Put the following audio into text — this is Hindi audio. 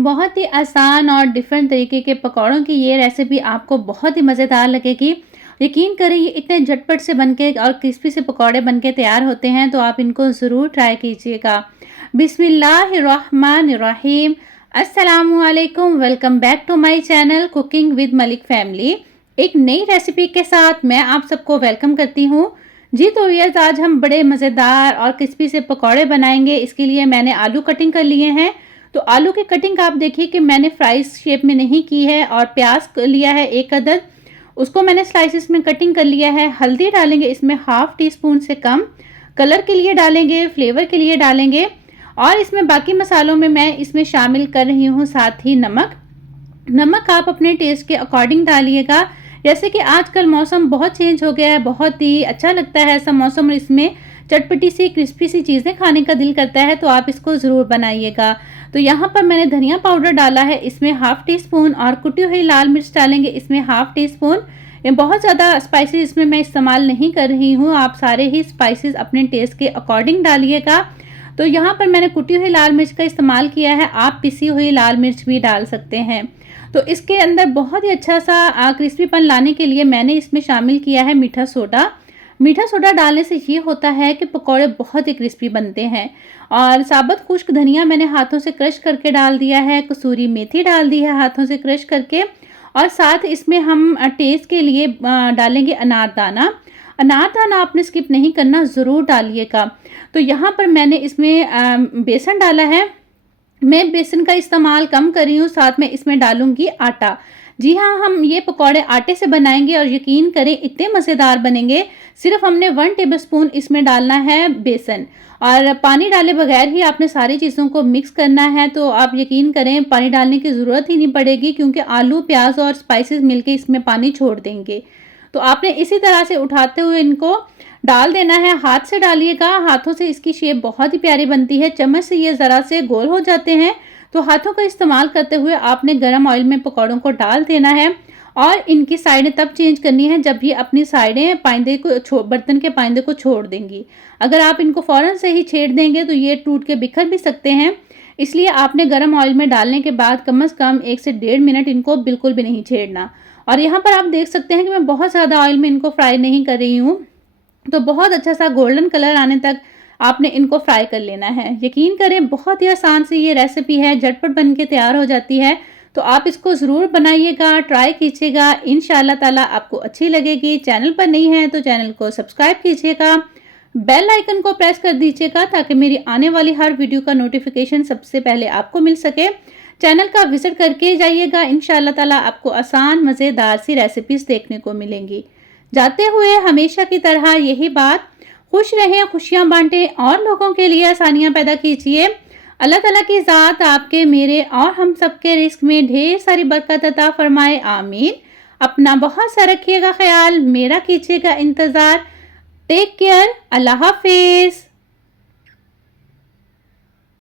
बहुत ही आसान और डिफरेंट तरीके के पकौड़ों की ये रेसिपी आपको बहुत ही मज़ेदार लगेगी। यकीन करें ये इतने झटपट से बनके और क्रिस्पी से पकौड़े बनके तैयार होते हैं, तो आप इनको ज़रूर ट्राई कीजिएगा। बिस्मिल्लाहिर्रहमानिर्रहीम। अस्सलामुअलैकुम, welcome back to my channel cooking with Malik family. एक नई रेसिपी के साथ मैं आप सबको वेलकम करती हूँ। जी तो व्यूअर्स, आज हम बड़े मज़ेदार और क्रिस्पी से पकौड़े बनाएंगे। इसके लिए मैंने आलू कटिंग कर लिए हैं। तो आलू की कटिंग आप देखिए कि मैंने फ्राइज शेप में नहीं की है, और प्याज लिया है 1 अदद, उसको मैंने स्लाइसिस में कटिंग कर लिया है। हल्दी डालेंगे इसमें हाफ टी स्पून से कम, कलर के लिए डालेंगे, फ्लेवर के लिए डालेंगे, और इसमें बाकी मसालों में मैं इसमें शामिल कर रही हूँ साथ ही नमक। नमक आप अपने टेस्ट के अकॉर्डिंग डालिएगा। जैसे कि आजकल मौसम बहुत चेंज हो गया है, बहुत ही अच्छा लगता है ऐसा मौसम, और इसमें चटपटी सी क्रिस्पी सी चीज़ें खाने का दिल करता है, तो आप इसको ज़रूर बनाइएगा। तो यहाँ पर मैंने धनिया पाउडर डाला है इसमें हाफ टी स्पून, और कुटी हुई लाल मिर्च डालेंगे इसमें हाफ टी स्पून। ये बहुत ज़्यादा स्पाइसेस इसमें मैं इस्तेमाल नहीं कर रही हूँ, आप सारे ही स्पाइसेस अपने टेस्ट के अकॉर्डिंग डालिएगा। तो यहाँ पर मैंने कुटी हुई लाल मिर्च का इस्तेमाल किया है, आप पिसी हुई लाल मिर्च भी डाल सकते हैं। तो इसके अंदर बहुत ही अच्छा सा क्रिस्पीपन लाने के लिए मैंने इसमें शामिल किया है मीठा सोडा। मीठा सोडा डालने से ये होता है कि पकौड़े बहुत ही क्रिस्पी बनते हैं। और साबुत खुश्क धनिया मैंने हाथों से क्रश करके डाल दिया है, कसूरी मेथी डाल दी है हाथों से क्रश करके, और साथ इसमें हम टेस्ट के लिए डालेंगे अनारदाना। अनारदाना आपने स्किप नहीं करना, ज़रूर डालिएगा। तो यहाँ पर मैंने इसमें बेसन डाला है। मैं बेसन का इस्तेमाल कम कर रही हूँ, साथ में इसमें डालूंगी आटा। जी हाँ, हम ये पकौड़े आटे से बनाएंगे, और यकीन करें इतने मज़ेदार बनेंगे। सिर्फ हमने 1 टेबलस्पून इसमें डालना है बेसन, और पानी डाले बगैर ही आपने सारी चीज़ों को मिक्स करना है। तो आप यकीन करें पानी डालने की ज़रूरत ही नहीं पड़ेगी, क्योंकि आलू, प्याज और स्पाइसेस मिलके इसमें पानी छोड़ देंगे। तो आपने इसी तरह से उठाते हुए इनको डाल देना है। हाथ से डालिएगा, हाथों से इसकी शेप बहुत ही प्यारी बनती है। चम्मच से ये ज़रा से गोल हो जाते हैं, तो हाथों का इस्तेमाल करते हुए आपने गरम ऑयल में पकौड़ों को डाल देना है, और इनकी साइडें तब चेंज करनी है जब ये अपनी साइडें पाइंदे को बर्तन के पाइंदे को छोड़ देंगी। अगर आप इनको फ़ौरन से ही छेड़ देंगे तो ये टूट के बिखर भी सकते हैं। इसलिए आपने गरम ऑयल में डालने के बाद कम से कम 1 से 1.5 मिनट इनको बिल्कुल भी नहीं छेड़ना। और यहाँ पर आप देख सकते हैं कि मैं बहुत ज़्यादा ऑयल में इनको फ्राई नहीं कर रही हूँ। तो बहुत अच्छा सा गोल्डन कलर आने तक आपने इनको फ्राई कर लेना है। यकीन करें बहुत ही आसान सी ये रेसिपी है, झटपट बन के तैयार हो जाती है। तो आप इसको ज़रूर बनाइएगा, ट्राई कीजिएगा, इंशाल्लाह ताला आपको अच्छी लगेगी। चैनल पर नहीं है तो चैनल को सब्सक्राइब कीजिएगा, बेल आइकन को प्रेस कर दीजिएगा, ताकि मेरी आने वाली हर वीडियो का नोटिफिकेशन सबसे पहले आपको मिल सके। चैनल का विजिट करके जाइएगा, इंशाल्लाह ताला आपको आसान मज़ेदार सी रेसिपीज़ देखने को मिलेंगी। जाते हुए हमेशा की तरह यही बात, खुश रहें, खुशियाँ बांटें, और लोगों के लिए आसानियाँ पैदा कीजिए। अल्लाह ताला की ज़ात आपके, मेरे और हम सबके रिस्क में ढेर सारी बरकत अता फरमाए, आमीन। अपना बहुत सा रखिएगा ख्याल, मेरा कीजिएगा इंतज़ार। टेक केयर, अल्लाह हाफिज़।